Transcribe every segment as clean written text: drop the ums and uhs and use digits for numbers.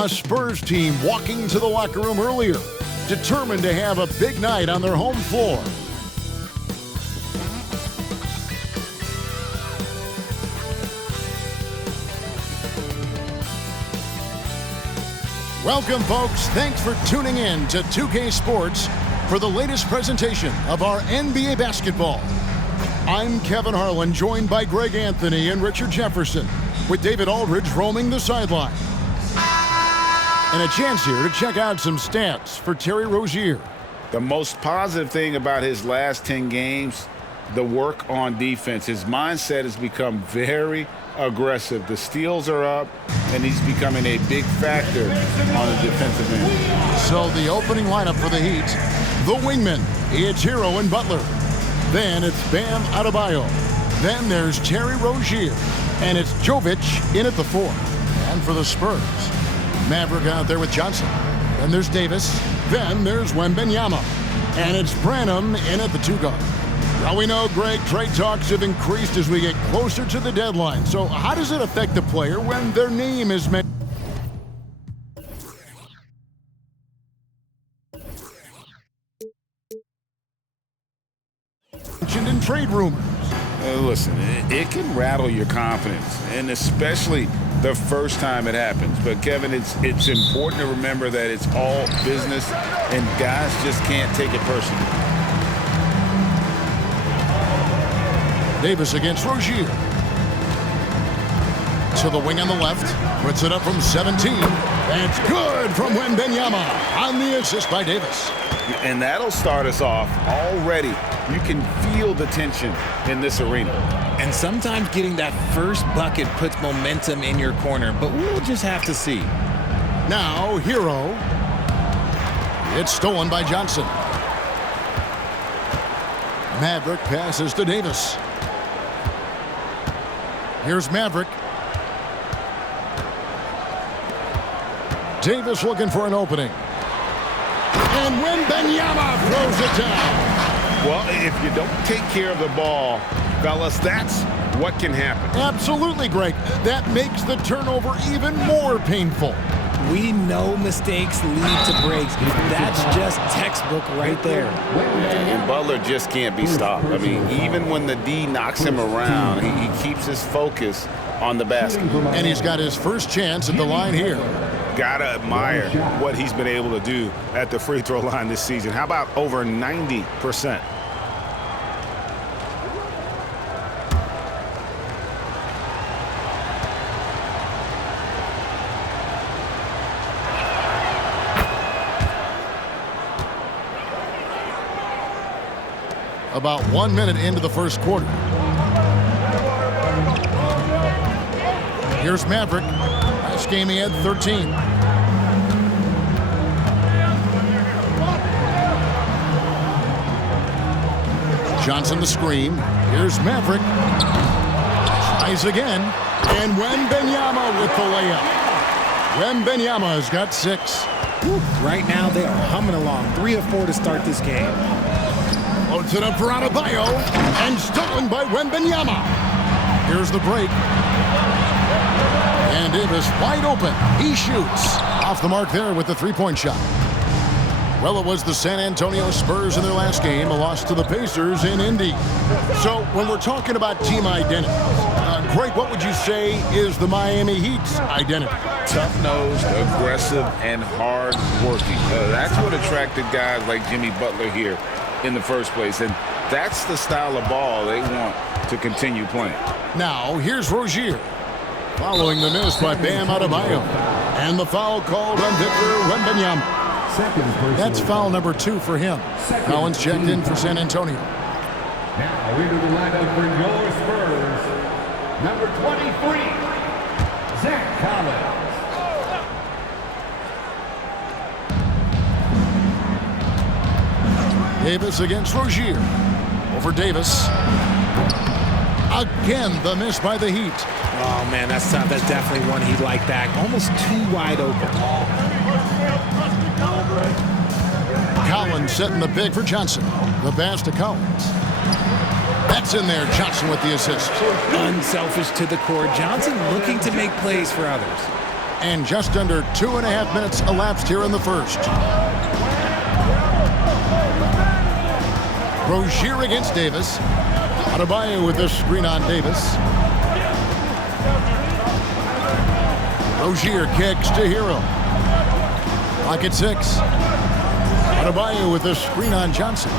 A Spurs team walking to the locker room earlier, determined to have a big night on their home floor. Welcome, folks. Thanks for tuning in to 2K Sports for the latest presentation of our NBA basketball. I'm Kevin Harlan, joined by Greg Anthony and Richard Jefferson, with David Aldridge roaming the sideline. And a chance here to check out some stats for Terry Rozier. The most positive thing about his last 10 games, the work on defense. His mindset has become very aggressive. The steals are up, and he's becoming a big factor on the defensive end. So the opening lineup for the Heat, the wingmen, it's Hero and Butler. Then it's Bam Adebayo. Then there's Terry Rozier. And it's Jovic in at the 4. And for the Spurs, Maverick out there with Johnson. Then there's Davis. Then there's Wembanyama. And it's Branham in at the 2 guard. Now we know, Greg, trade talks have increased as we get closer to the deadline. So how does it affect the player when their name is mentioned in trade rumors? Listen, it can rattle your confidence, and especially the first time it happens. But, Kevin, it's important to remember that it's all business, and guys just can't take it personally. Davis against Rozier. To the wing on the left. Puts it up from 17. That's good from Wembanyama on the assist by Davis. And that'll start us off already. You can feel the tension in this arena. And sometimes getting that first bucket puts momentum in your corner, but we'll just have to see. Now, Hero. It's stolen by Johnson. Maverick passes to Davis. Here's Maverick. Davis looking for an opening. And Wembanyama throws it down. Well, if you don't take care of the ball, fellas, that's what can happen. Absolutely, Greg. That makes the turnover even more painful. We know mistakes lead to breaks. That's just textbook right there. And Butler just can't be stopped. I mean, even when the D knocks him around, he keeps his focus on the basket. And he's got his first chance at the line here. Gotta admire what he's been able to do at the free throw line this season. How about over 90%? About 1 minute into the first quarter. Here's Maverick. Last game he had 13. Johnson the screen. Here's Maverick. Tries again. And Wembanyama with the layup. Wembanyama has got 6. Right now they are humming along. 3 of 4 to start this game. Loads it up for Adebayo, and stolen by Wembanyama. Here's the break. And Davis wide open. He shoots. Off the mark there with the three-point shot. Well, it was the San Antonio Spurs in their last game, a loss to the Pacers in Indy. So when we're talking about team identity, Greg, what would you say is the Miami Heat's identity? Tough-nosed, aggressive, and hard-working. That's what attracted guys like Jimmy Butler here in the first place, and that's the style of ball they want to continue playing. Now, here's Rozier. Following the miss by Bam Adebayo. And the foul called on Victor Wembanyama. That's foul number 2 for him. Collins checked in for San Antonio. Now into the lineup for your Spurs, number 23, Zach Collins. Davis against Rozier. Over Davis. Again, the miss by the Heat. Oh, man, that's tough. That's definitely one he'd like back. Almost too wide open. Collins setting the pick for Johnson. The pass to Collins. That's in there. Johnson with the assist. Unselfish to the core. Johnson looking to make plays for others. And just under 2.5 minutes elapsed here in the first. Rozier against Davis. Adebayo with the screen on Davis. Rozier kicks to Hero. Clock at 6. Adebayo with the screen on Johnson.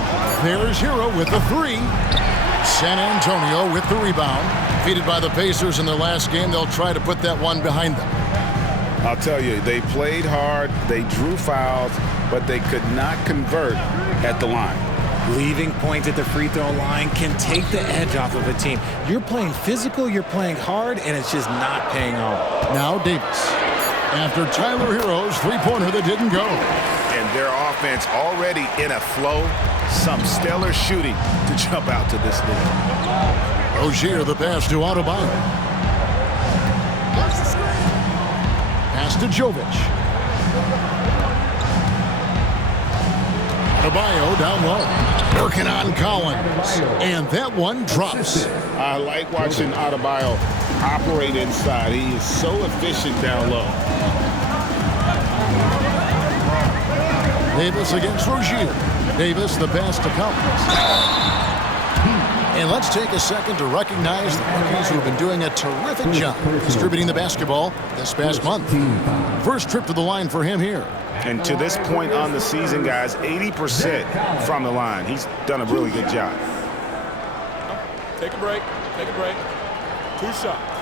There's Hero with the 3. San Antonio with the rebound. Defeated by the Pacers in their last game, they'll try to put that one behind them. I'll tell you, they played hard, they drew fouls, but they could not convert at the line. Leaving points at the free throw line can take the edge off of a team. You're playing physical, you're playing hard, and it's just not paying off. Now Davis. After Tyler Hero's three-pointer that didn't go. And their offense already in a flow. Some stellar shooting to jump out to this lead. Rozier the pass to Adebayo. Pass to Jovic. Adebayo down low. Working on Collins. And that one drops. I like watching Adebayo operate inside. He is so efficient down low. Davis against Rozier. Davis the pass to Collins. And let's take a second to recognize the rookies who have been doing a terrific job distributing the basketball this past month. First trip to the line for him here. And to this point on the season, guys, 80% from the line. He's done a really good job. Take a break. Take a break. 2 shots.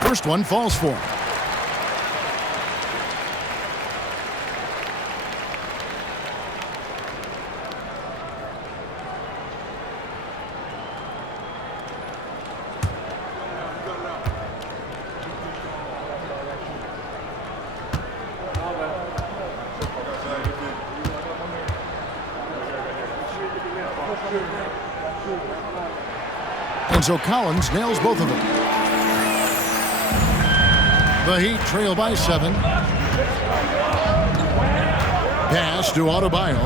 First one falls for him. And so Collins nails both of them. The Heat trail by 7. Pass to Adebayo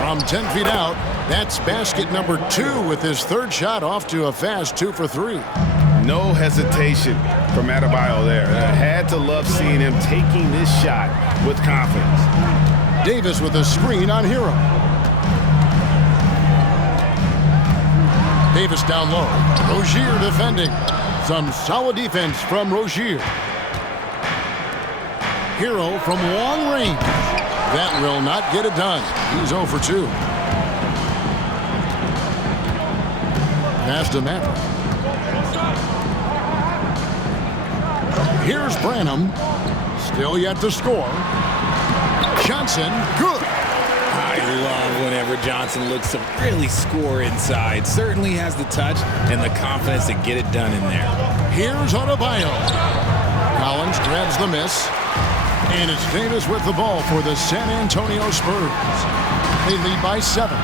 from 10 feet out. That's basket number 2 with his third shot off to a fast 2 for 3. No hesitation from Adebayo there. I had to love seeing him taking this shot with confidence. Davis with a screen on Hero. Davis down low. Rozier defending. Some solid defense from Rozier. Hero from long range. That will not get it done. He's 0 for 2. Pass to Maverick. Here's Branham. Still yet to score. Johnson, good. I love whenever Johnson looks to really score inside. Certainly has the touch and the confidence to get it done in there. Here's Adebayo. Collins grabs the miss. And it's Davis with the ball for the San Antonio Spurs. They lead by 7.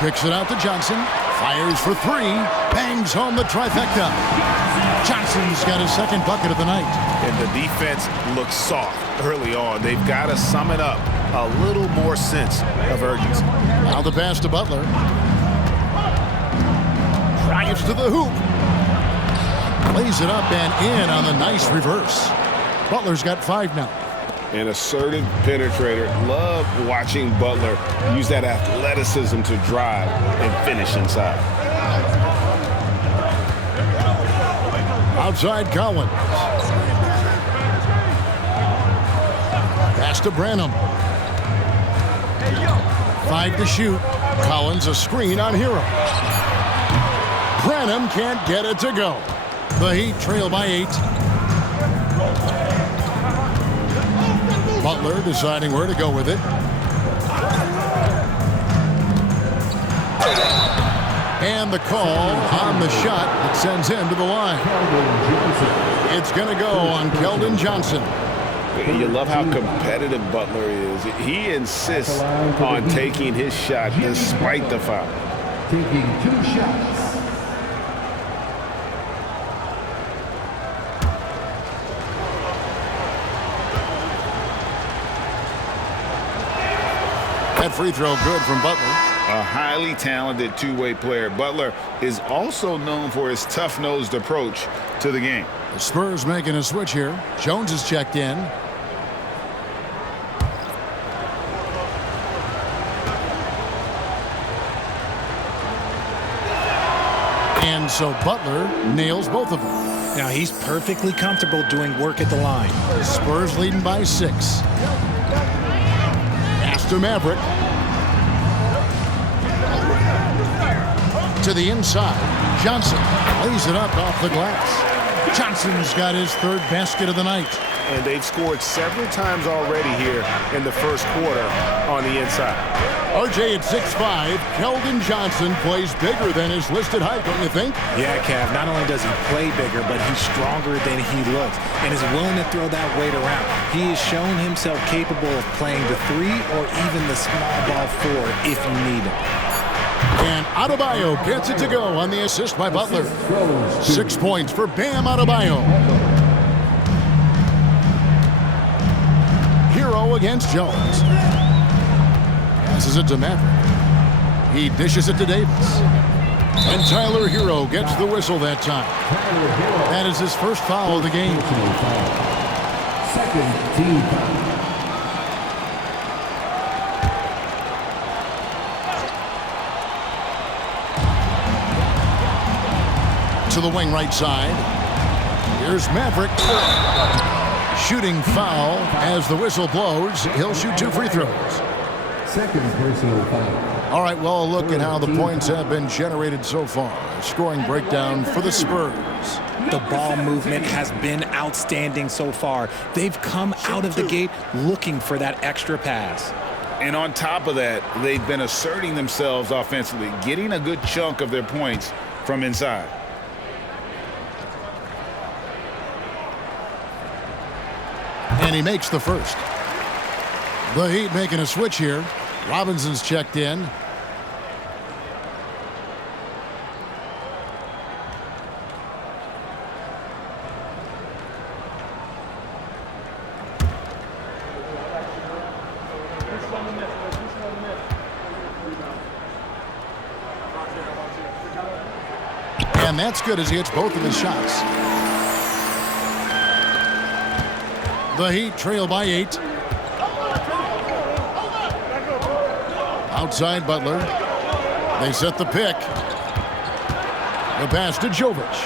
Kicks it out to Johnson. Fires for 3. Bangs home the trifecta. Johnson's got his second bucket of the night. And the defense looks soft early on. They've got to sum it up. A little more sense of urgency. Now the pass to Butler. Drives to the hoop. Lays it up and in on the nice reverse. Butler's got 5 now. An assertive penetrator. Love watching Butler use that athleticism to drive and finish inside. Outside Collins. Pass to Branham. 5 to shoot. Collins a screen on Hero. Branham can't get it to go. The Heat trail by 8. Butler deciding where to go with it. And the call on the shot that sends him to the line. It's going to go on Keldon Johnson. You love how competitive Butler is. He insists on taking his shot despite the foul. Taking 2 shots. That free throw good from Butler. A highly talented two-way player. Butler is also known for his tough-nosed approach to the game. The Spurs making a switch here. Jones is checked in. And so Butler nails both of them. Now he's perfectly comfortable doing work at the line. Spurs leading by 6. Pass to Maverick. To the inside. Johnson lays it up off the glass. Johnson's got his third basket of the night. And they've scored several times already here in the first quarter on the inside. RJ at 6'5", Keldon Johnson plays bigger than his listed height, don't you think? Yeah, Cav, not only does he play bigger, but he's stronger than he looks and is willing to throw that weight around. He has shown himself capable of playing the 3 or even the small ball 4 if you need him. And Adebayo gets it to go on the assist by Butler. 6 points for Bam Adebayo. Hero against Jones. Passes it to Maverick. He dishes it to Davis. And Tyler Hero gets the whistle that time. That is his first foul of the game. Second team foul. To the wing right side. Here's Maverick. Shooting foul as the whistle blows. He'll shoot 2 free throws. Second personal foul. All right, well, a look at how the points have been generated so far. Scoring breakdown for the Spurs. The ball movement has been outstanding so far. They've come out of the gate looking for that extra pass. And on top of that, they've been asserting themselves offensively, getting a good chunk of their points from inside. And he makes the first. The Heat making a switch here. Robinson's checked in. And that's good as he hits both of his shots. The Heat trail by 8. Outside Butler. They set the pick. The pass to Jovic.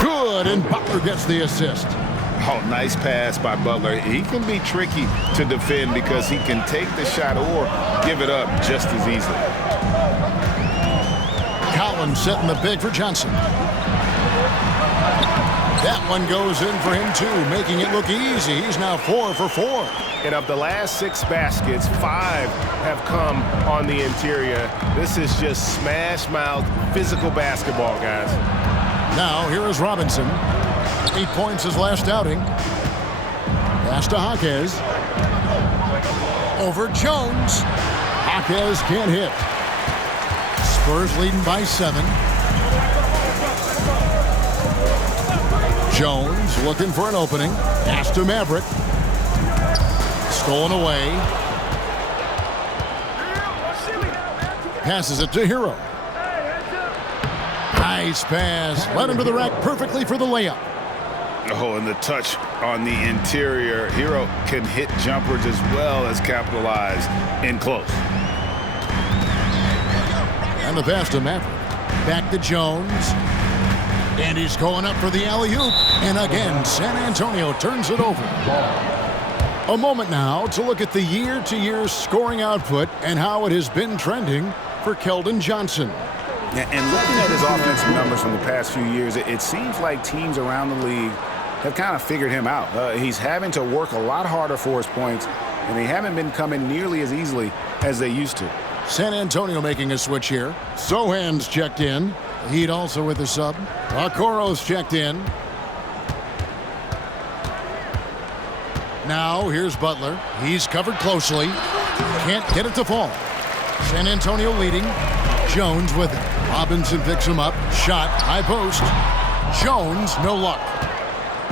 Good, and Butler gets the assist. Oh, nice pass by Butler. He can be tricky to defend because he can take the shot or give it up just as easily. Collins setting the pick for Johnson. That one goes in for him, too, making it look easy. He's now 4 for 4. And of the last 6 baskets, 5 have come on the interior. This is just smash-mouth physical basketball, guys. Now, here is Robinson. 8 points his last outing. Pass to Jaquez. Over Jones. Jaquez can't hit. Spurs leading by 7. Jones looking for an opening. Pass to Maverick. Stolen away. Passes it to Hero. Nice pass. Led him to the rack perfectly for the layup. Oh, and the touch on the interior. Hero can hit jumpers as well as capitalize in close. And the pass to Maverick. Back to Jones. And he's going up for the alley-oop. And again, San Antonio turns it over. A moment now to look at the year-to-year scoring output and how it has been trending for Keldon Johnson. And looking at his offensive numbers from the past few years, it seems like teams around the league have kind of figured him out. He's having to work a lot harder for his points, and they haven't been coming nearly as easily as they used to. San Antonio making a switch here. Sohan's checked in. Heat also with a sub. Okoro's checked in. Now here's Butler. He's covered closely. Can't get it to fall. San Antonio leading. Jones with it. Robinson picks him up. Shot. High post. Jones, no luck.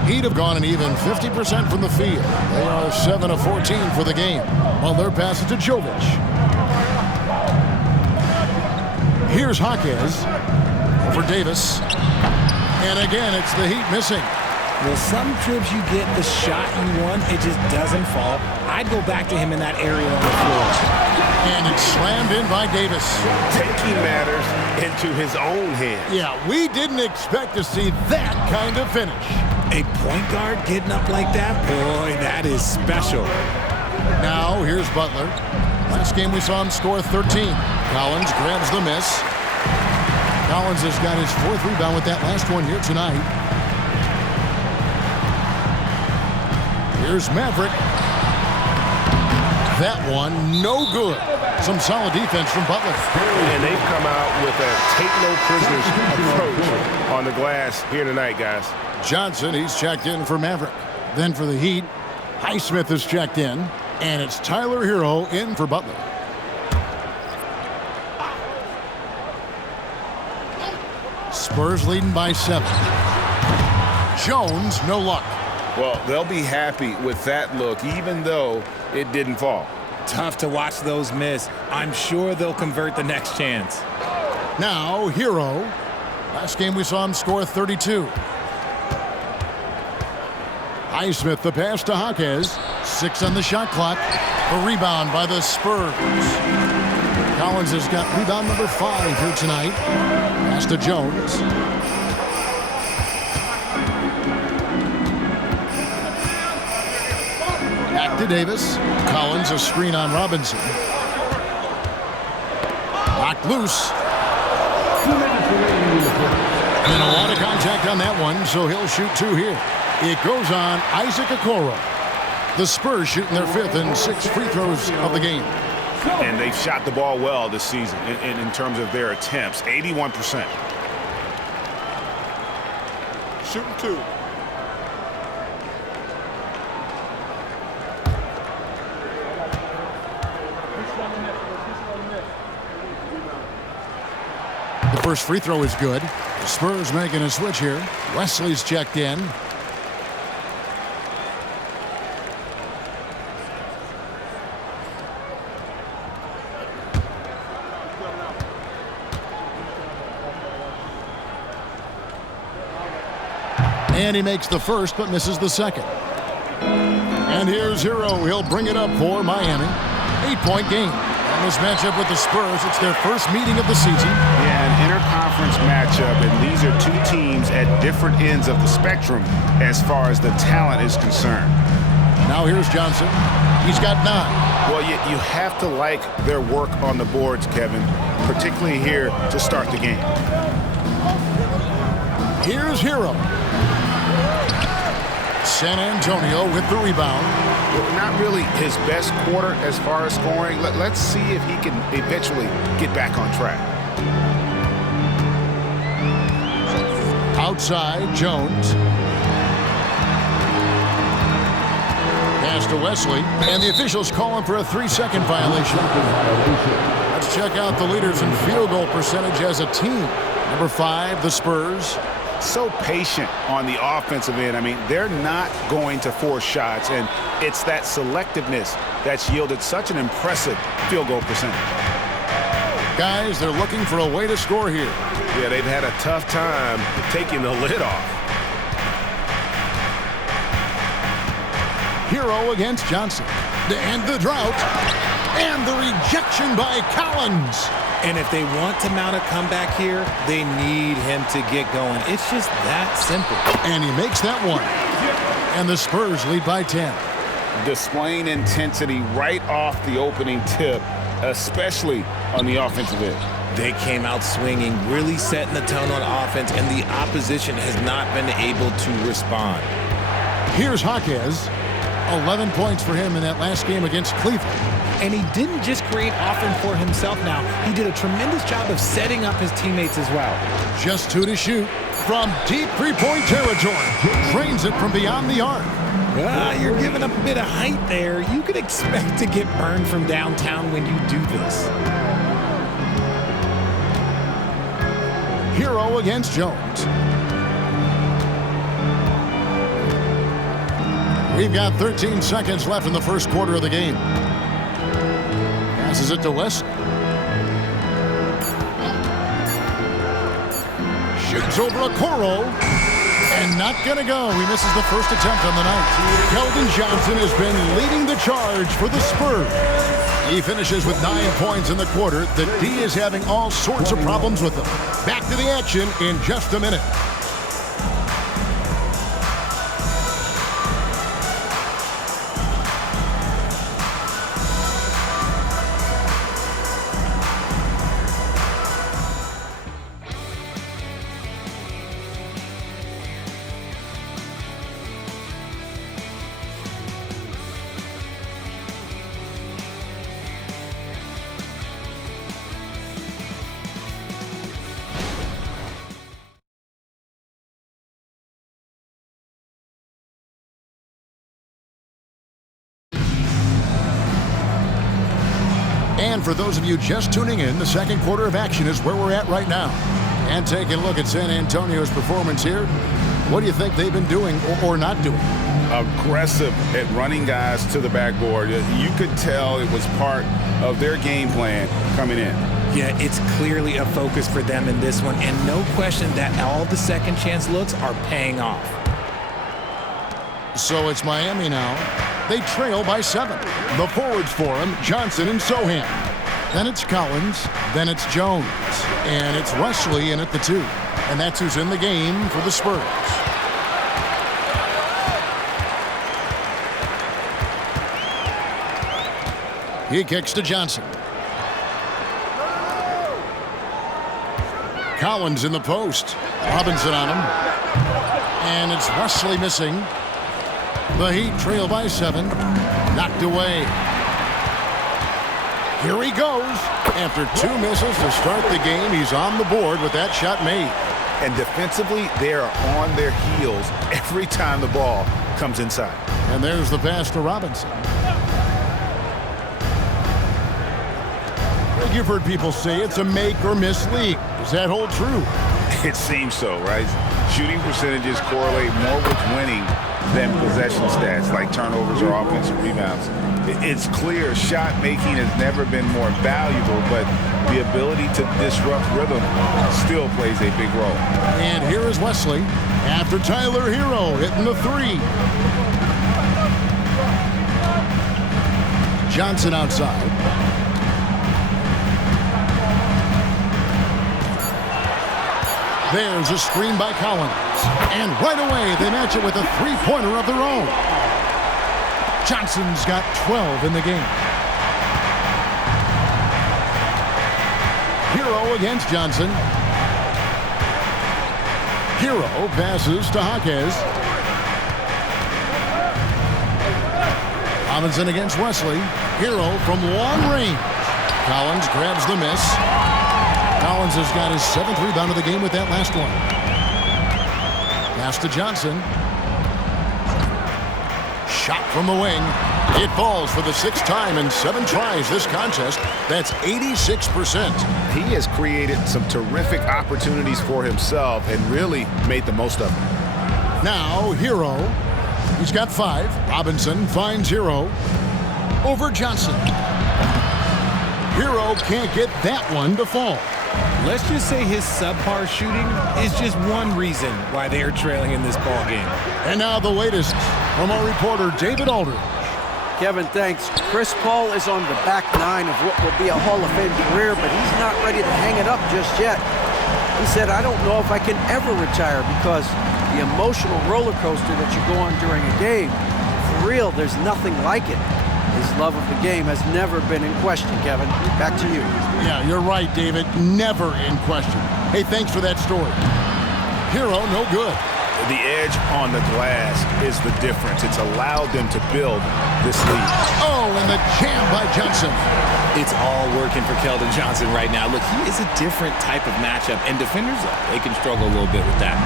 Heat have gone an even 50% from the field. They are 7 of 14 for the game. Butler passes to Jovic. Here's Jaquez over Davis. And again, it's the Heat missing. Well, some trips you get the shot you want, it just doesn't fall. I'd go back to him in that area on the floor. And it's slammed in by Davis. Taking matters into his own hands. Yeah, we didn't expect to see that kind of finish. A point guard getting up like that? Boy, that is special. Now, here's Butler. Last game we saw him score 13. Collins grabs the miss. Collins has got his 4th rebound with that last one here tonight. Here's Maverick. That one, no good. Some solid defense from Butler. And they've come out with a take-no-prisoners approach on the glass here tonight, guys. Johnson, he's checked in for Maverick. Then for the Heat, Highsmith is checked in. And it's Tyler Hero in for Butler. Spurs leading by 7. Jones, no luck. Well, they'll be happy with that look, even though it didn't fall. Tough to watch those miss. I'm sure they'll convert the next chance. Now, Hero. Last game we saw him score 32. Highsmith, the pass to Jaquez. 6 on the shot clock. A rebound by the Spurs. Collins has got rebound number 5 here tonight. Pass to Jones. Back to Davis. Collins, a screen on Robinson. Knocked loose. 2 minutes remaining in the fourth. And a lot of contact on that one, so he'll shoot 2 here. It goes on Isaac Okoro. The Spurs shooting their 5th and 6th free throws of the game. And they've shot the ball well this season in terms of their attempts, 81%. Shooting 2. The first free throw is good. The Spurs making a switch here. Wesley's checked in. And he makes the first, but misses the second. And here's Hero. He'll bring it up for Miami. 8-point game. And this matchup with the Spurs, it's their first meeting of the season. Yeah, an interconference matchup, and these are 2 teams at different ends of the spectrum as far as the talent is concerned. Now here's Johnson. He's got 9. Well, you have to like their work on the boards, Kevin, particularly here to start the game. Here's Hero. San Antonio with the rebound. Not really his best quarter as far as scoring. Let's see if he can eventually get back on track. Outside, Jones. Pass to Wesley. And the officials calling for a 3-second violation. Let's check out the leaders in field goal percentage as a team. Number 5, the Spurs. So patient on the offensive end. I mean, they're not going to force shots, and it's that selectiveness that's yielded such an impressive field goal percentage. Guys, they're looking for a way to score here. Yeah, they've had a tough time taking the lid off. Hero against Johnson. To end the drought. And the rejection by Collins. And if they want to mount a comeback here, they need him to get going. It's just that simple. And he makes that one. And the Spurs lead by 10. Displaying intensity right off the opening tip, especially on the offensive end. They came out swinging, really setting the tone on offense, and the opposition has not been able to respond. Here's Jaquez. 11 points for him in that last game against Cleveland. And he didn't just create offense for himself now. He did a tremendous job of setting up his teammates as well. Just 2 to shoot from deep 3-point territory. Drains it from beyond the arc. You're giving up a bit of height there. You could expect to get burned from downtown when you do this. Hero against Jones. We've got 13 seconds left in the first quarter of the game. Passes it to West. Shoots over a Coro. And not going to go. He misses the first attempt on the night. Keldon Johnson has been leading the charge for the Spurs. He finishes with 9 points in the quarter. The D is having all sorts of problems with him. Back to the action in just a minute. And for those of you just tuning in, the second quarter of action is where we're at right now. And taking a look at San Antonio's performance here, what do you think they've been doing or not doing? Aggressive at running guys to the backboard. You could tell it was part of their game plan coming in. Yeah, it's clearly a focus for them in this one, and no question that all the second chance looks are paying off. So it's Miami now. They trail by 7. The forwards for him, Johnson and Sohan. Then it's Collins. Then it's Jones. And it's Wesley in at the 2. And that's who's in the game for the Spurs. He kicks to Johnson. Collins in the post. Robinson on him. And it's Wesley missing. The Heat trail by 7. Knocked away. Here he goes. After 2 misses to start the game, he's on the board with that shot made. And defensively, they are on their heels every time the ball comes inside. And there's the pass to Robinson. You've heard people say it's a make or miss league. Does that hold true? It seems so, right? Shooting percentages correlate more with winning than possession stats like turnovers or offensive rebounds. It's clear shot making has never been more valuable, but the ability to disrupt rhythm still plays a big role. And here is Wesley after Tyler Hero hitting the 3. Johnson outside. There's a screen by Collins. And right away, they match it with a 3-pointer of their own. Johnson's got 12 in the game. Hero against Johnson. Hero passes to Jaquez. Robinson against Wesley. Hero from long range. Collins grabs the miss. Collins has got his 7th rebound of the game with that last one. Pass to Johnson. Shot from the wing. It falls for the 6th time in 7 tries this contest. That's 86%. He has created some terrific opportunities for himself and really made the most of them. Now, Hero. He's got 5. Robinson finds Hero over Johnson. Hero can't get that one to fall. Let's just say his subpar shooting is just one reason why they are trailing in this ball game. And now the latest from our reporter, David Aldridge. Kevin, thanks. Chris Paul is on the back 9 of what will be a Hall of Fame career, but he's not ready to hang it up just yet. He said, I don't know if I can ever retire because the emotional roller coaster that you go on during a game, for real, there's nothing like it. His love of the game has never been in question, Kevin. Back to you. Yeah, you're right, David. Never in question. Hey, thanks for that story. Hero, no good. The edge on the glass is the difference. It's allowed them to build this lead. Oh, and the jam by Johnson. It's all working for Keldon Johnson right now. Look, he is a different type of matchup, and defenders, they can struggle a little bit with that.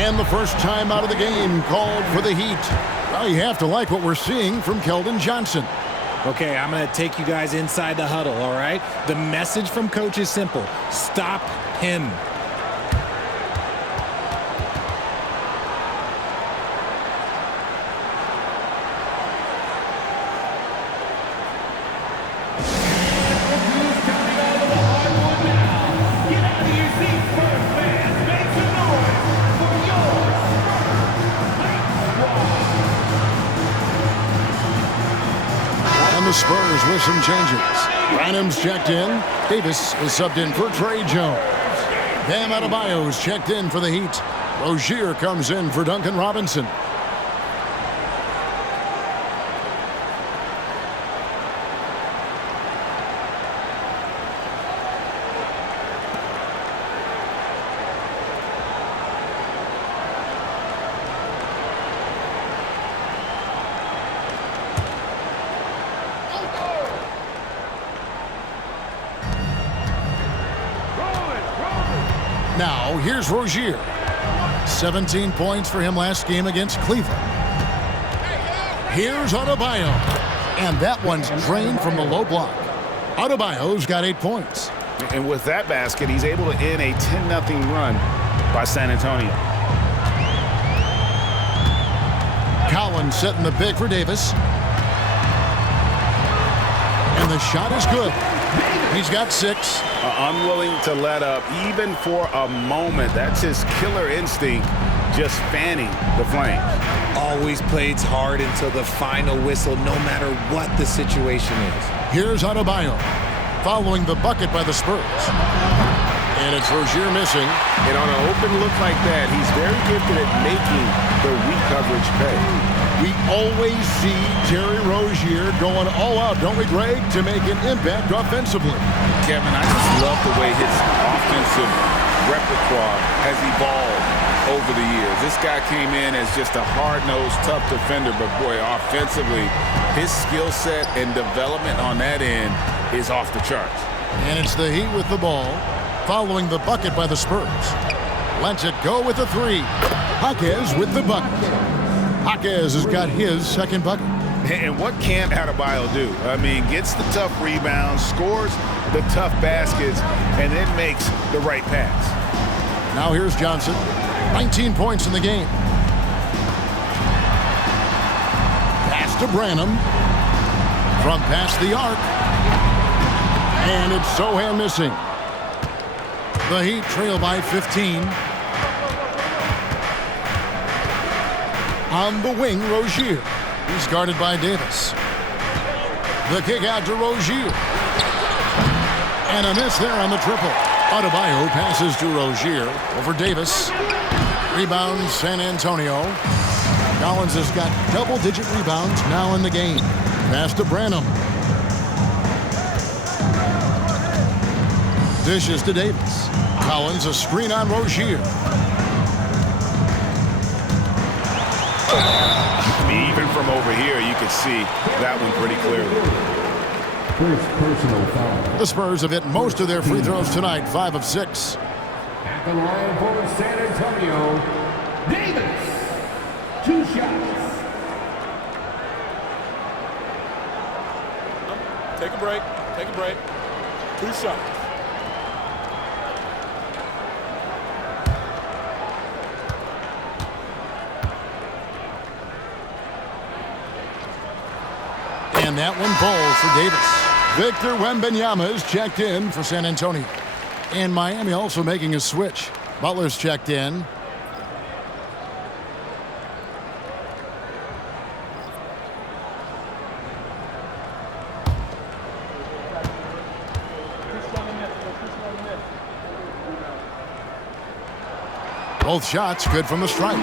And the first time out of the game called for the Heat. Well, you have to like what we're seeing from Keldon Johnson. Okay, I'm going to take you guys inside the huddle, all right? The message from Coach is simple. Stop him. Spurs with some changes. Branham's checked in. Davis is subbed in for Trey Jones. Bam Adebayo's checked in for the Heat. Rozier comes in for Duncan Robinson. Now, here's Rozier. 17 points for him last game against Cleveland. Here's Adebayo. And that one's drained from the low block. Adebayo's got 8 points. And with that basket, he's able to end a 10-0 run by San Antonio. Collins setting the big for Davis. And the shot is good. He's got 6. Unwilling to let up even for a moment. That's his killer instinct, just fanning the flames. Always plays hard until the final whistle, no matter what the situation is. Here's Adebayo, following the bucket by the Spurs. And it's Rozier missing. And on an open look like that, he's very gifted at making the weak coverage pay. We always see Terry Rozier going all out, don't we, Greg, to make an impact offensively. Kevin, I just love the way his offensive repertoire has evolved over the years. This guy came in as just a hard-nosed, tough defender, but boy, offensively, his skill set and development on that end is off the charts. And it's the Heat with the ball, following the bucket by the Spurs. Lets it go with the 3. Jaquez with the bucket. Jaquez has got his second bucket. And what can't Adebayo do? I mean, gets the tough rebounds, scores the tough baskets, and then makes the right pass. Now here's Johnson. 19 points in the game. Pass to Branham. From past the arc. And it's Sohan missing. The Heat trail by 15. On the wing, Rozier. He's guarded by Davis. The kick out to Rozier. And a miss there on the triple. Adebayo passes to Rozier over Davis. Rebound San Antonio. Collins has got double-digit rebounds now in the game. Pass to Branham. Dishes to Davis. Collins a screen on Rozier. Even from over here, you can see that one pretty clearly. First personal foul. The Spurs have hit most of their free throws tonight, 5 of 6. At the line for San Antonio, Davis. 2 shots. Take a break. Take a break. 2 shots. And that one falls for Davis. Victor Wembanyama is checked in for San Antonio. And Miami also making a switch. Butler's checked in. Both shots good from the stripe.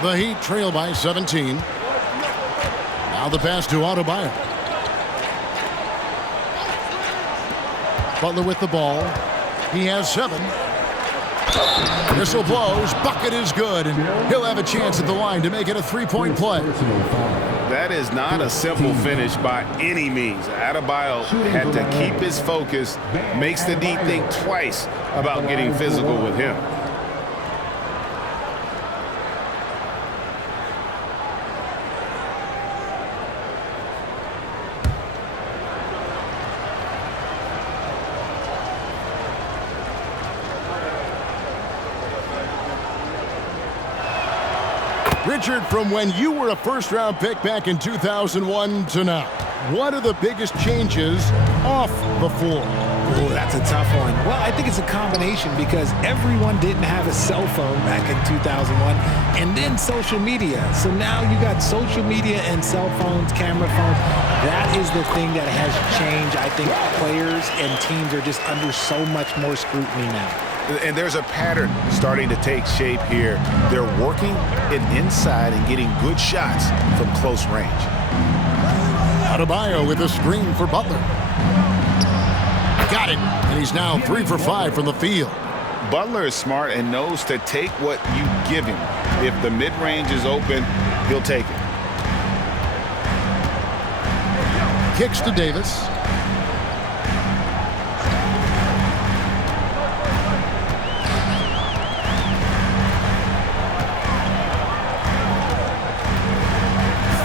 The Heat trail by 17. Now the pass to Adebayo. Butler with the ball. He has 7. Whistle blows. Bucket is good. And he'll have a chance at the line to make it a 3-point play. That is not a simple finish by any means. Adebayo had to keep his focus, makes the D think twice about getting physical with him. Richard, from when you were a first-round pick back in 2001 to now, what are the biggest changes off the floor? Oh, that's a tough one. Well, I think it's a combination because everyone didn't have a cell phone back in 2001 and then social media. So now you got social media and cell phones, camera phones. That is the thing that has changed. I think players and teams are just under so much more scrutiny now. And there's a pattern starting to take shape here. They're working it inside and getting good shots from close range. Adebayo with a screen for Butler. Got it. And he's now 3 for 5 from the field. Butler is smart and knows to take what you give him. If the mid-range is open, he'll take it. Kicks to Davis.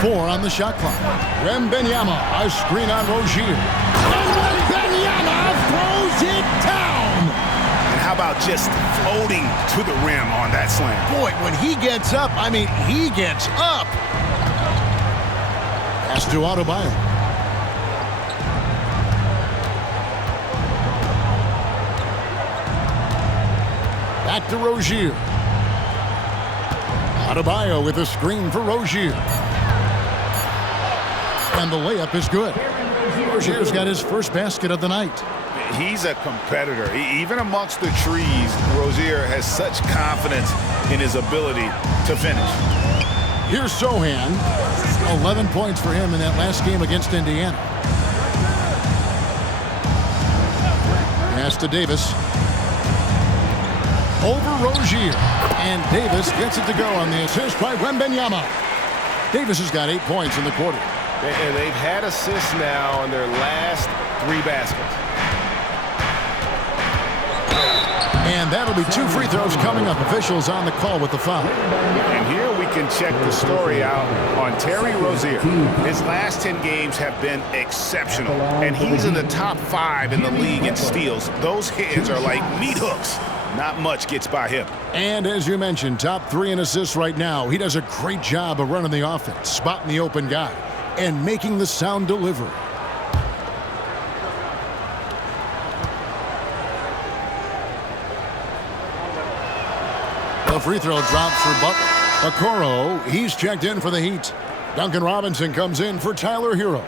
Four on the shot clock. Wembanyama, a screen on Rozier. And Wembanyama throws it down. And how about just floating to the rim on that slam? Boy, when he gets up, I mean, he gets up. Pass to Adebayo. Back to Rozier. Adebayo with a screen for Rozier. And the layup is good. Rozier's got his first basket of the night. He's a competitor. Even amongst the trees, Rozier has such confidence in his ability to finish. Here's Sohan. 11 points for him in that last game against Indiana. Pass to Davis. Over Rozier. And Davis gets it to go on the assist by Wembanyama. Davis has got 8 points in the quarter. And they've had assists now on their last 3 baskets. And that'll be 2 free throws coming up. Officials on the call with the foul. And here we can check the story out on Terry Rozier. His last 10 games have been exceptional, and he's in the top 5 in the league in steals. Those hands are like meat hooks. Not much gets by him. And as you mentioned, top 3 in assists right now. He does a great job of running the offense, spotting the open guy, and making the sound delivery. The free throw drops for Butler. Okoro, he's checked in for the Heat. Duncan Robinson comes in for Tyler Hero.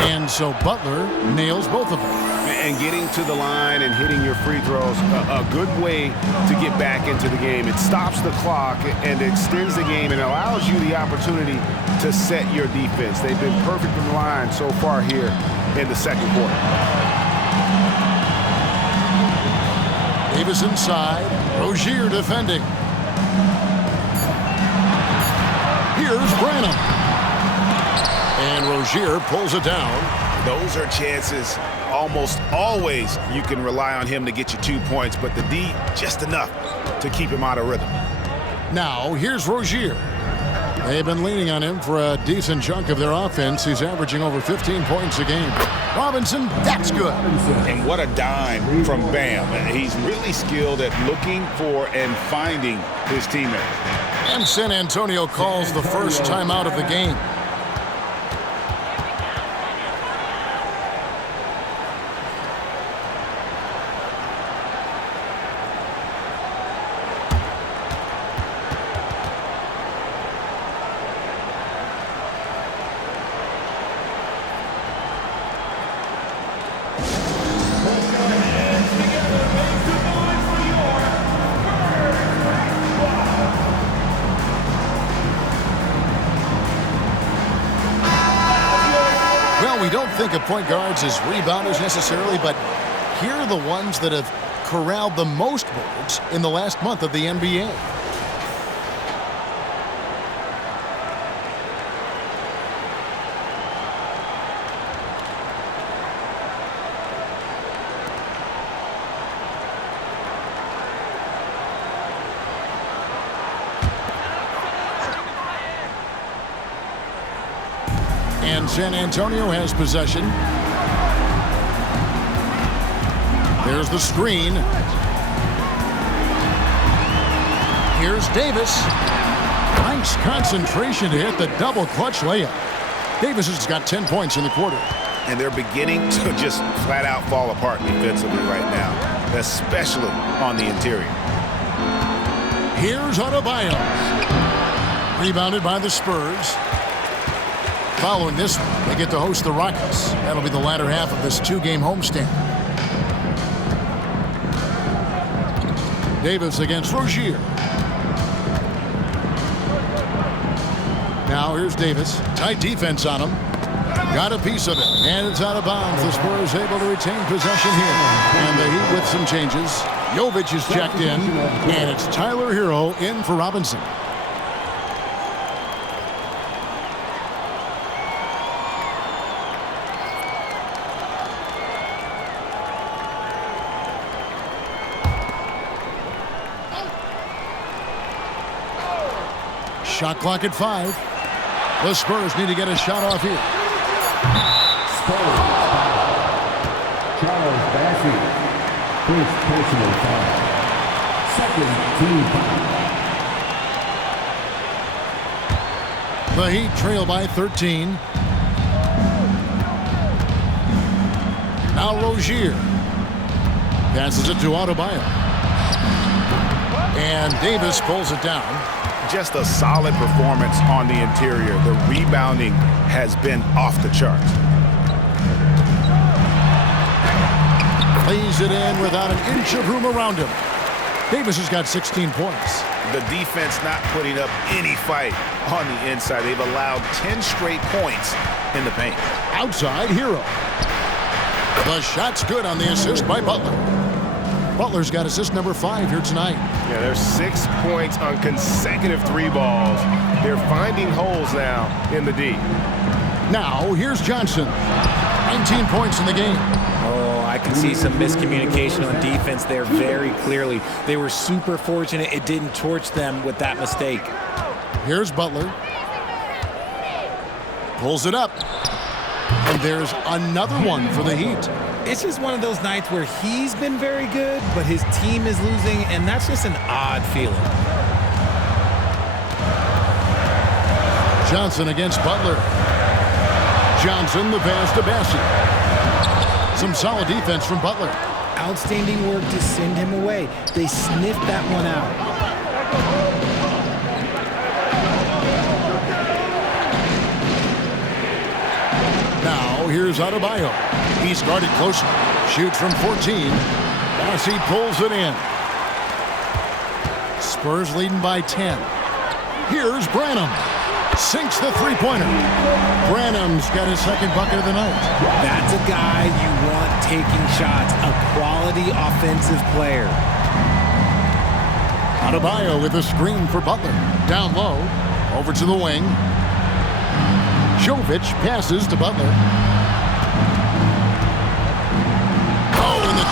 And so Butler nails both of them. And getting to the line and hitting your free throws, a good way to get back into the game. It stops the clock and extends the game and allows you the opportunity to set your defense. They've been perfect from the line so far here in the second quarter. Davis inside. Rozier defending. Here's Branham. And Rozier pulls it down. Those are chances. Almost always you can rely on him to get you 2 points, but the D just enough to keep him out of rhythm. Now here's Rozier. They've been leaning on him for a decent chunk of their offense. He's averaging over 15 points a game. Robinson, that's good. And what a dime from Bam. He's really skilled at looking for and finding his teammates. And San Antonio calls the first timeout of the game. We don't think of point guards as rebounders necessarily, but here are the ones that have corralled the most boards in the last month of the NBA. And San Antonio has possession. There's the screen. Here's Davis. Nice concentration to hit the double clutch layup. Davis has got 10 points in the quarter. And they're beginning to just flat out fall apart defensively right now, especially on the interior. Here's Adebayo. Rebounded by the Spurs. Following this one, they get to host the Rockets. That'll be the latter half of this two-game homestand. Davis against Rozier. Now here's Davis. Tight defense on him. Got a piece of it, and it's out of bounds. The Spurs able to retain possession here. And the Heat with some changes. Jovic is checked in, and it's Tyler Hero in for Robinson. Shot clock at 5. The Spurs need to get a shot off here. Spurs foul. Charles Bassey. First personal foul. Second team foul. The Heat trail by 13. Now Rozier. Passes it to Adebayo. And Davis pulls it down. Just a solid performance on the interior. The rebounding has been off the charts. Lays it in without an inch of room around him. Davis has got 16 points. The defense not putting up any fight on the inside. They've allowed 10 straight points in the paint. Outside, Hero. The shot's good on the assist by Butler. Butler's got assist number 5 here tonight. Yeah, there's 6 points on consecutive 3 balls. They're finding holes now in the D. Now, here's Johnson. 19 points in the game. Oh, I can see some miscommunication on defense there very clearly. They were super fortunate it didn't torch them with that mistake. Here's Butler. Pulls it up. And there's another one for the Heat. It's just one of those nights where he's been very good, but his team is losing, and that's just an odd feeling. Johnson against Butler. Johnson, the pass to Bassey. Some solid defense from Butler. Outstanding work to send him away. They sniffed that one out. Now, here's Adebayo. He's guarded closely. Shoots from 14. Bassey pulls it in. Spurs leading by 10. Here's Branham. Sinks the three-pointer. Branham's got his second bucket of the night. That's a guy you want taking shots. A quality offensive player. Adebayo with a screen for Butler. Down low. Over to the wing. Jovic passes to Butler.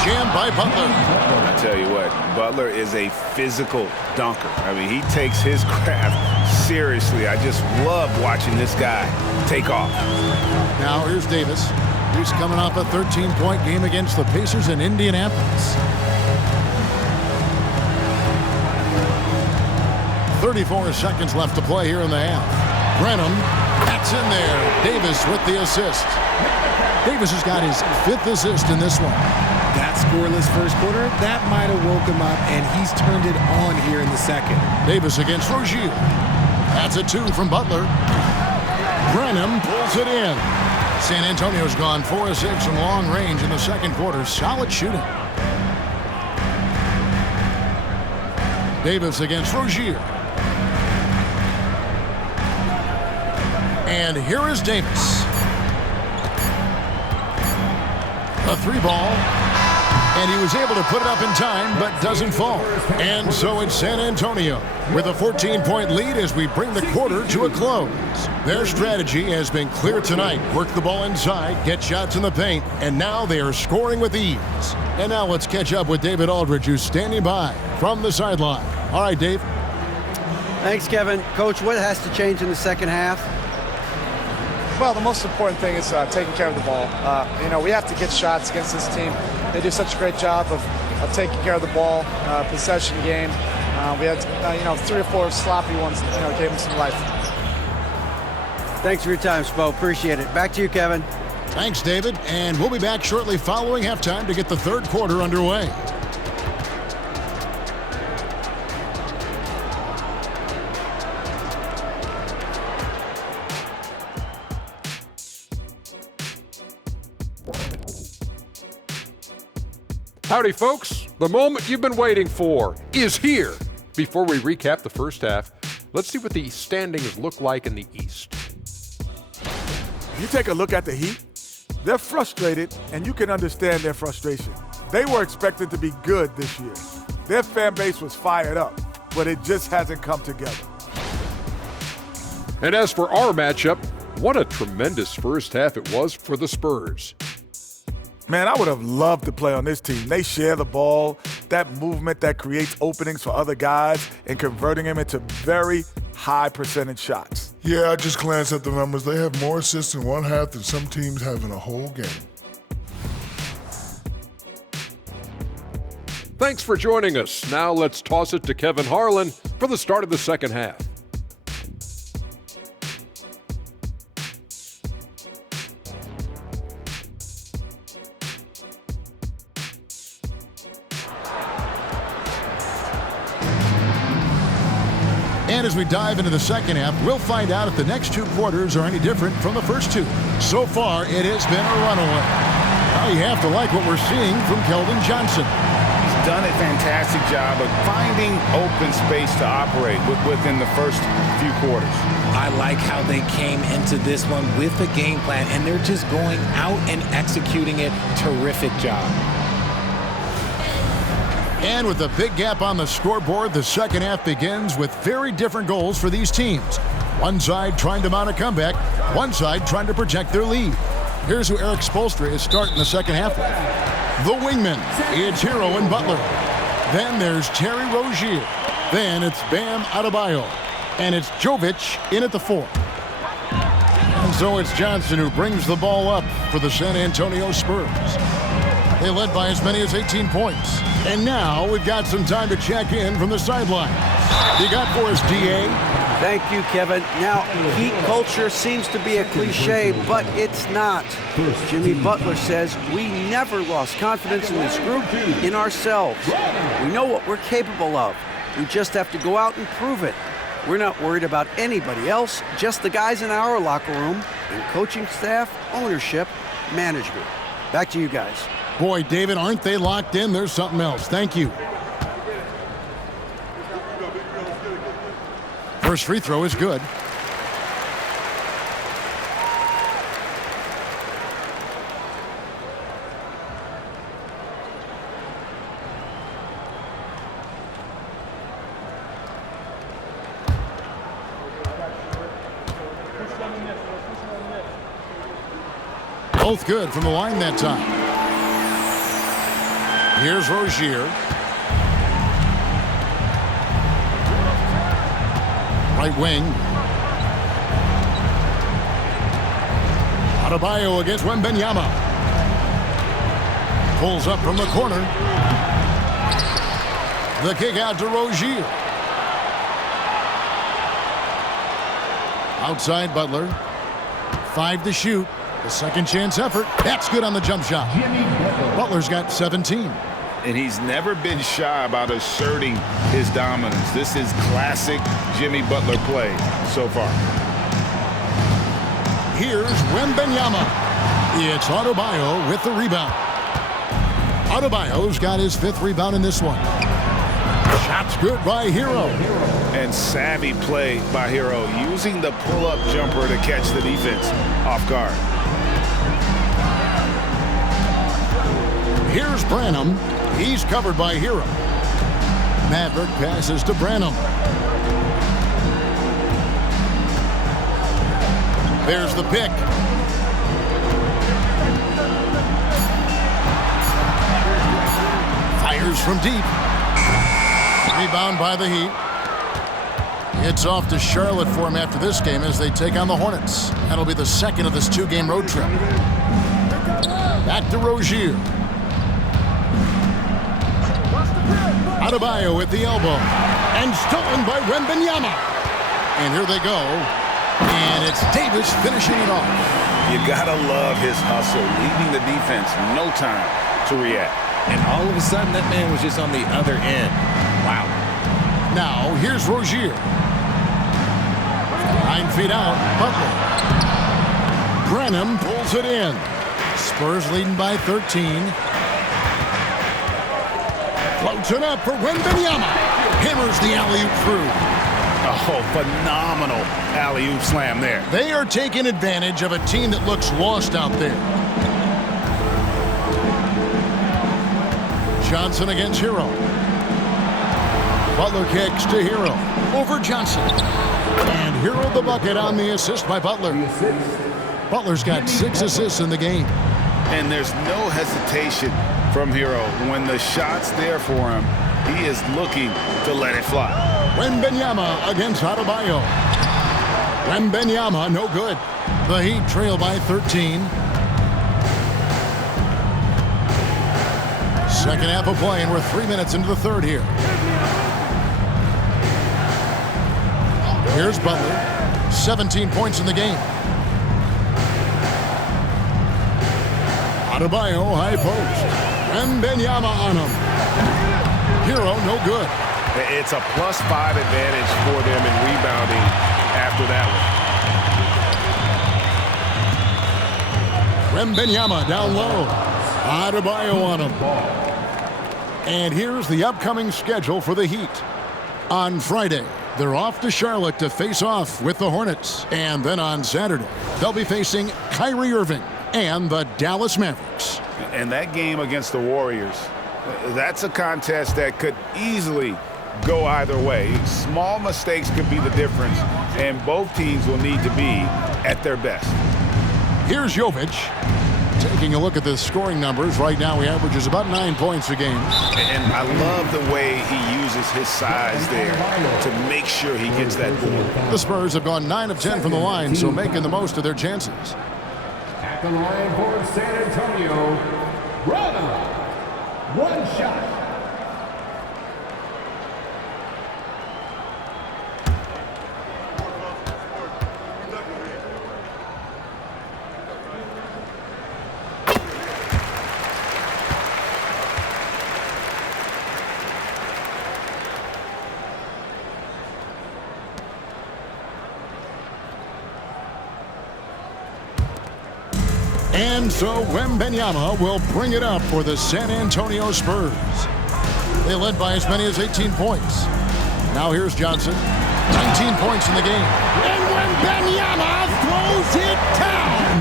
Jam by Butler. I tell you what, Butler is a physical dunker. I mean, he takes his craft seriously. I just love watching this guy take off. Now here's Davis. He's coming off a 13-point game against the Pacers in Indianapolis. 34 seconds left to play here in the half. Branham, that's in there. Davis with the assist. Davis has got his 5th assist in this one. That scoreless first quarter, that might have woke him up, and he's turned it on here in the second. Davis against Rozier. That's a 2 from Butler. Branham pulls it in. San Antonio's gone 4 of 6 from long range in the second quarter. Solid shooting. Davis against Rozier. And here is Davis. A 3-ball. And he was able to put it up in time, but doesn't fall. And so it's San Antonio with a 14-point lead as we bring the quarter to a close. Their strategy has been clear tonight. Work the ball inside, get shots in the paint, and now they are scoring with ease. And now let's catch up with David Aldridge, who's standing by from the sideline. All right, Dave. Thanks, Kevin. Coach, what has to change in the second half? Well, the most important thing is taking care of the ball. We have to get shots against this team. they do such a great job of taking care of the ball, possession game. We had 3 or 4 sloppy ones, gave them some life. Thanks for your time, Spo. Appreciate it. Back to you, Kevin. Thanks, David. And we'll be back shortly following halftime to get the third quarter underway. Howdy, folks. The moment you've been waiting for is here. Before we recap the first half, let's see what the standings look like in the East. You take a look at the Heat, they're frustrated, and you can understand their frustration. They were expected to be good this year. Their fan base was fired up, but it just hasn't come together. And as for our matchup, what a tremendous first half it was for the Spurs. Man, I would have loved to play on this team. They share the ball, that movement that creates openings for other guys and converting them into very high percentage shots. Yeah, I just glanced at the numbers. They have more assists in one half than some teams have in a whole game. Thanks for joining us. Now let's toss it to Kevin Harlan for the start of the second half. And as we dive into the second half, we'll find out if the next 2 quarters are any different from the first 2. So far, it has been a runaway. Now you have to like what we're seeing from Keldon Johnson. He's done a fantastic job of finding open space to operate within the first few quarters. I like how they came into this one with a game plan, and they're just going out and executing it. Terrific job. And with a big gap on the scoreboard, the second half begins with very different goals for these teams. One side trying to mount a comeback, one side trying to protect their lead. Here's who Eric Spoelstra is starting the second half with. The wingmen, it's Hero and Butler. Then there's Terry Rozier. Then it's Bam Adebayo. And it's Jovic in at the 4. And so it's Johnson who brings the ball up for the San Antonio Spurs. They led by as many as 18 points. And now we've got some time to check in from the sideline. You got for us, DA? Thank you, Kevin. Now, Heat culture seems to be a cliche, but it's not. Jimmy Butler says we never lost confidence in this group, in ourselves. We know what we're capable of. We just have to go out and prove it. We're not worried about anybody else, just the guys in our locker room, and coaching staff, ownership, management. Back to you guys. Boy, David, aren't they locked in? There's something else. Thank you. First free throw is good. Both good from the line that time. Here's Rozier. Right wing. Adebayo against Wembanyama. Pulls up from the corner. The kick out to Rozier. Outside Butler. 5 to shoot. The second chance effort. That's good on the jump shot. Butler's got 17. And he's never been shy about asserting his dominance. This is classic Jimmy Butler play so far. Here's Wembanyama. It's Adebayo with the rebound. Adebayo's got his 5th rebound in this one. Shot's good by Hero. And savvy play by Hero, using the pull-up jumper to catch the defense off guard. Here's Branham. He's covered by Hero. Maverick passes to Branham. There's the pick. Fires from deep. Rebound by the Heat. It's off to Charlotte for him after this game as they take on the Hornets. That'll be the second of this 2-game road trip. Back to Rozier. Adebayo at the elbow. And stolen by Wembanyama. And here they go. And it's Davis finishing it off. You gotta love his hustle, leaving the defense no time to react. And all of a sudden, that man was just on the other end. Wow. Now, here's Rozier. 9 feet out, Butler. Brenham pulls it in. Spurs leading by 13. Floats it up for Wembanyama. Hammers the alley-oop through. Oh, phenomenal alley-oop slam there. They are taking advantage of a team that looks lost out there. Johnson against Hero. Butler kicks to Hero. Over Johnson. And Hero the bucket on the assist by Butler. Butler's got 6 assists in the game. And there's no hesitation from Hero. When the shot's there for him, he is looking to let it fly. Wembanyama against Adebayo. Wembanyama, no good. The Heat trail by 13. Second half of play, and we're 3 minutes into the third here. Here's Butler. 17 points in the game. Adebayo, high post. Wembanyama on him. Hero, no good. It's a +5 advantage for them in rebounding after that one. Wembanyama down low. Adebayo on him. And here's the upcoming schedule for the Heat. On Friday, they're off to Charlotte to face off with the Hornets. And then on Saturday, they'll be facing Kyrie Irving and the Dallas Mavericks. And that game against the Warriors, that's a contest that could easily go either way. Small mistakes could be the difference, and both teams will need to be at their best. Here's Jovic. Taking a look at the scoring numbers, right now he averages about 9 points a game. And I love the way he uses his size there to make sure he gets that board. The Spurs have gone 9 of 10 from the line, so making the most of their chances. At the line for San Antonio, Rondo. 1 shot. And so Wembanyama will bring it up for the San Antonio Spurs. They led by as many as 18 points. Now here's Johnson. 19 points in the game. And Wembanyama throws it down.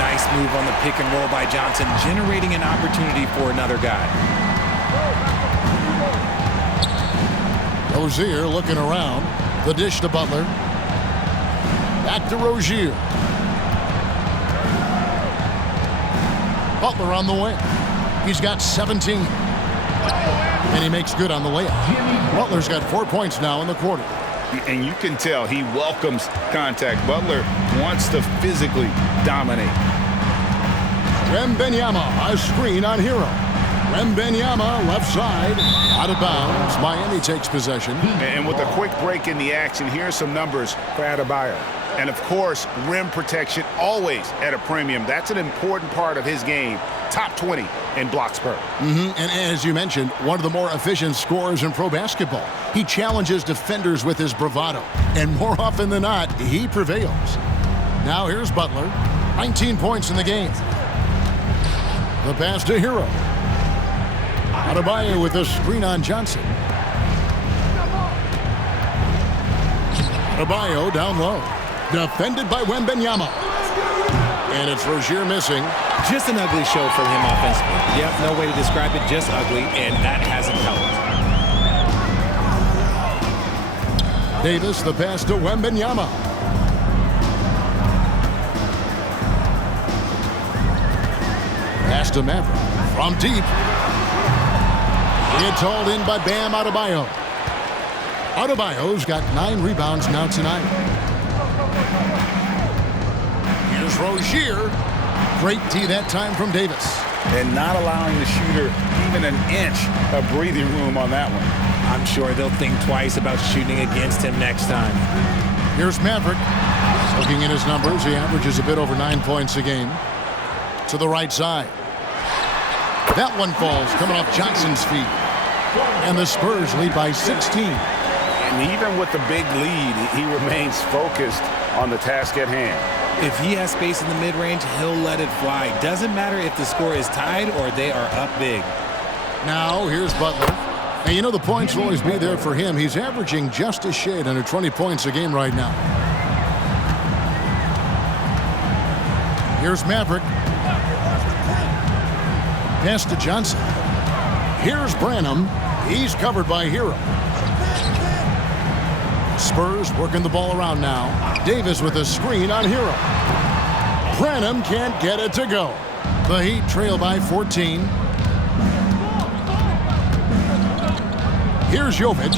Nice move on the pick and roll by Johnson, generating an opportunity for another guy. Rozier looking around. The dish to Butler. Back to Rozier. Butler on the way. He's got 17. And he makes good on the layup. Butler's got 4 points now in the quarter. And you can tell he welcomes contact. Butler wants to physically dominate. Wembanyama, a screen on Hero. Wembanyama, left side, out of bounds. Miami takes possession. And with a quick break in the action, here's some numbers for Adebayo. And, of course, rim protection always at a premium. That's an important part of his game. Top 20 in blocks per. And as you mentioned, one of the more efficient scorers in pro basketball. He challenges defenders with his bravado. And more often than not, he prevails. Now here's Butler. 19 points in the game. The pass to Hero. Adebayo with a screen on Johnson. Adebayo down low. Defended by Wembanyama. And it's Rozier missing. Just an ugly show for him offensively. Yep, no way to describe it, just ugly, and that hasn't helped. Davis, the pass to Wembanyama. Pass to Maverick. From deep. It's hauled in by Bam Adebayo. Adebayo's got 9 rebounds now tonight. Here's Rozier. Great D that time from Davis. and not allowing the shooter even an inch of breathing room on that one. I'm sure they'll think twice about shooting against him next time. Here's Maverick. Looking at his numbers, he averages a bit over 9 points a game. To the right side. That one falls, coming off Johnson's feet. And the Spurs lead by 16. And even with the big lead, he remains focused on the task at hand. If he has space in the mid-range, he'll let it fly. Doesn't matter if the score is tied or they are up big. Now, here's Butler. And you know the points will always be there for him. He's averaging just a shade under 20 points a game right now. Here's Maverick. Pass to Johnson. Here's Branham. He's covered by Hero. Spurs working the ball around now. Davis with a screen on Hero. Branham can't get it to go. The Heat trail by 14. Here's Jovic.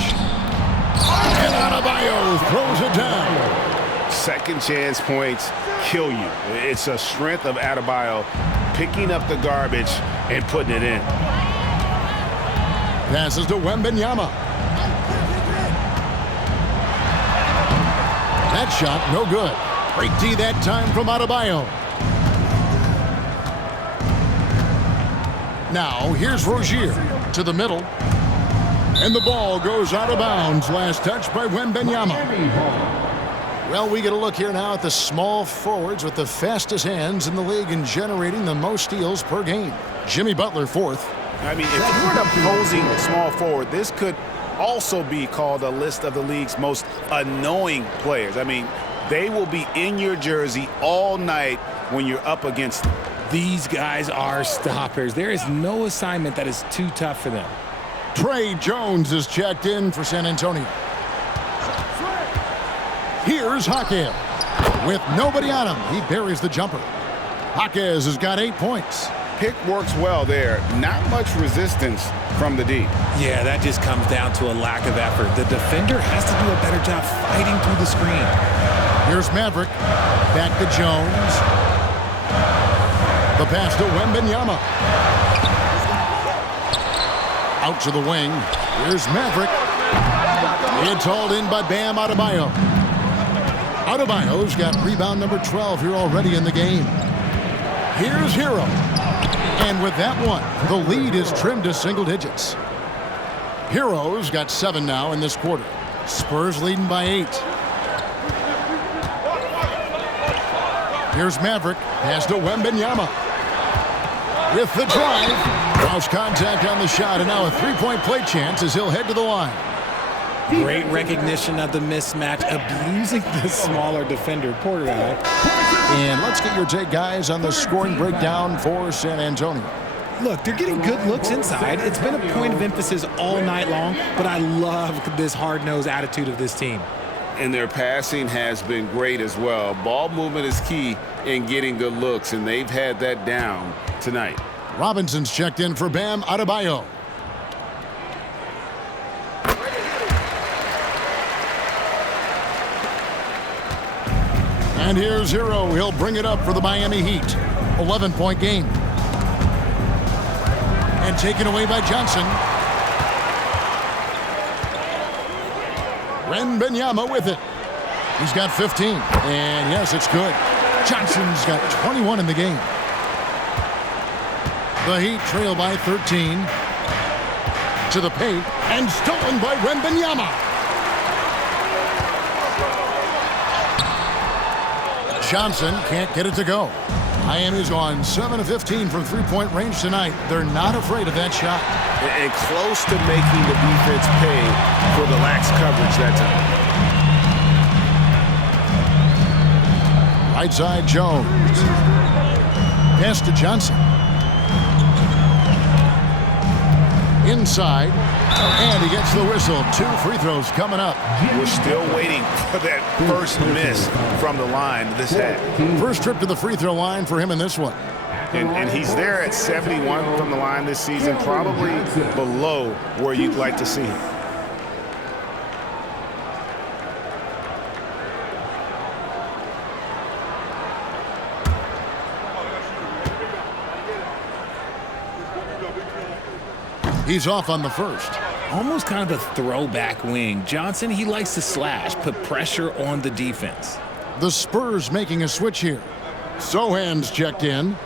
And Adebayo throws it down. Second chance points kill you. It's a strength of Adebayo picking up the garbage and putting it in. Passes to Wembanyama. That shot, no good. Break D that time from Adebayo. Now, here's Rozier to the middle. And the ball goes out of bounds. Last touch by Wembanyama. Well, we get a look here now at the small forwards with the fastest hands in the league and generating the most steals per game. Jimmy Butler, fourth. I mean, if you're an opposing small forward, this could also be called a list of the league's most annoying players. I mean, they will be in your jersey all night when you're up against them. These guys are stoppers. There is no assignment that is too tough for them. Trey Jones is checked in for San Antonio. Here's Jaquez. With nobody on him, he buries the jumper. Jaquez has got 8 points. Pick works well there. Not much resistance from the D. Yeah, that just comes down to a lack of effort. The defender has to do a better job fighting through the screen. Here's Maverick. Back to Jones. The pass to Wembanyama. Out to the wing. Here's Maverick. It's hauled in by Bam Adebayo. Adebayo's got rebound number 12 here already in the game. Here's Hero. And with that one, the lead is trimmed to single digits. Hero's got 7 now in this quarter. Spurs leading by 8. Here's Maverick. Pass to Wembanyama. With the drive. Cross contact on the shot, and now a three-point play chance as he'll head to the line. Great recognition of the mismatch, abusing the smaller defender, Porter. And let's get your take, guys, on the scoring breakdown for San Antonio. Look, they're getting good looks inside. It's been a point of emphasis all night long, but I love this hard-nosed attitude of this team. And their passing has been great as well. Ball movement is key in getting good looks, and they've had that down tonight. Robinson's checked in for Bam Adebayo. And here's Hero. He'll bring it up for the Miami Heat. 11-point game. And taken away by Johnson. Wembanyama with it. He's got 15. And yes, it's good. Johnson's got 21 in the game. The Heat trail by 13. To the paint. And stolen by Wembanyama. Johnson can't get it to go. Miami's on 7 of 15 from three-point range tonight. They're not afraid of that shot. And close to making the defense pay for the lax coverage that time. Right side, Jones. Pass to Johnson. Inside. And he gets the whistle. 2 free throws coming up. We're still waiting for that first miss from the line this half. First trip to the free throw line for him in this one. And he's there at 71 from the line this season, probably below where you'd like to see him. He's off on the first. Almost kind of a throwback wing. Johnson, he likes to slash, put pressure on the defense. The Spurs making a switch here. Sohan's checked in.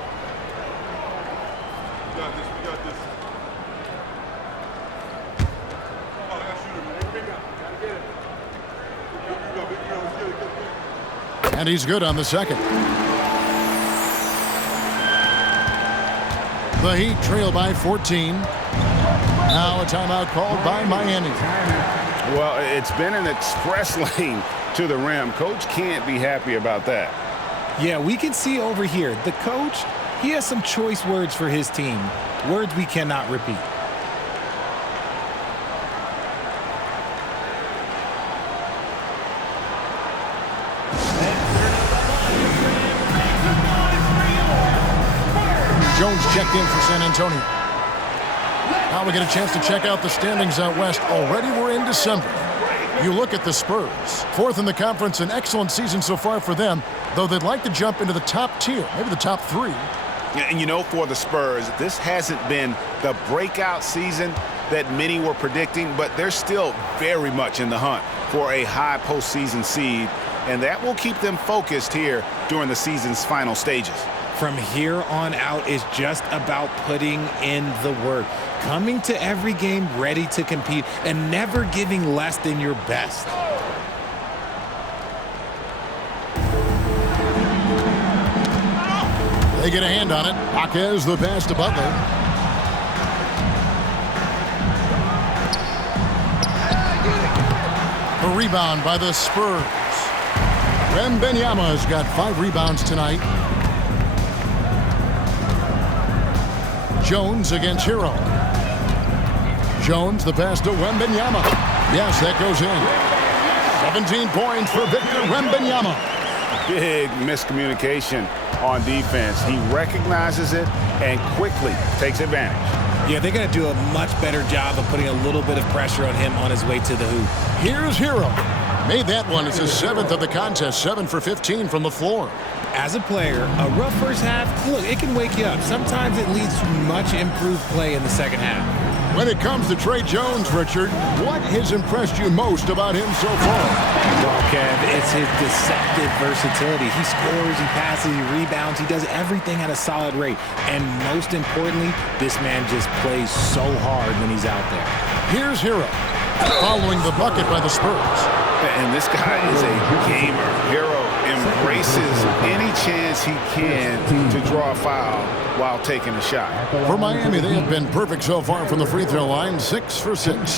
And he's good on the second. The Heat trail by 14. Now a timeout called by Miami. Well, it's been an express lane to the rim. Coach can't be happy about that. Yeah, we can see over here, the coach, he has some choice words for his team. Words we cannot repeat. Jones checked in for San Antonio. Now we get a chance to check out the standings out west. Already we're in December. You look at the Spurs. Fourth in the conference, an excellent season so far for them, though they'd like to jump into the top tier, maybe the top 3. And you know, for the Spurs, this hasn't been the breakout season that many were predicting, but they're still very much in the hunt for a high postseason seed, and that will keep them focused here during the season's final stages. From here on out is just about putting in the work, coming to every game ready to compete, and never giving less than your best. They get a hand on it. Jaquez the pass to Butler. The rebound by the Spurs. Wembanyama's got 5 rebounds tonight. Jones against Hero. Jones the pass to Wembanyama. Yes, that goes in. 17 points for Victor Wembanyama. Big miscommunication on defense. He recognizes it and quickly takes advantage. Yeah, they're going to do a much better job of putting a little bit of pressure on him on his way to the hoop. Here's Hero. Made that one. It's his 7th of the contest. 7 for 15 from the floor. As a player, a rough first half, look, it can wake you up. Sometimes it leads to much improved play in the second half. When it comes to Trey Jones, Richard, what has impressed you most about him so far? Well, Kev, it's his deceptive versatility. He scores, he passes, he rebounds, he does everything at a solid rate. And most importantly, this man just plays so hard when he's out there. Here's Hero, following the bucket by the Spurs. And this guy is a gamer. Hero embraces any chance he can to draw a foul while taking a shot. For Miami, they have been perfect so far from the free throw line, 6 for 6.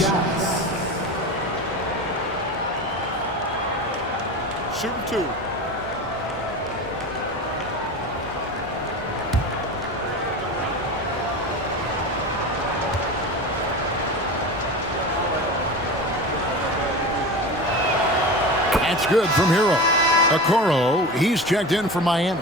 Shooting 2. That's good from Hero. Okoro, he's checked in for Miami.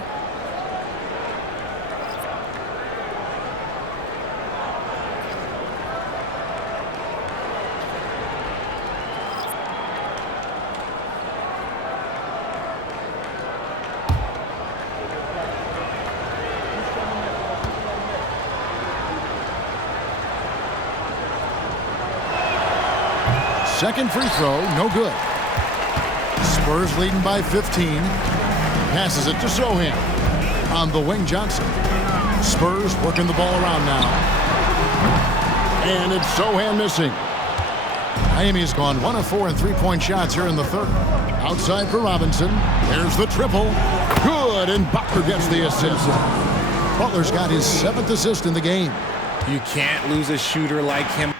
Second free throw, no good. Spurs leading by 15. Passes it to Sohan. On the wing, Johnson. Spurs working the ball around now. And it's Sohan missing. Miami has gone 1 of 4 in three-point shots here in the third. Outside for Robinson. There's the triple. Good, and Butler gets the assist. Butler's got his 7th assist in the game. You can't lose a shooter like him.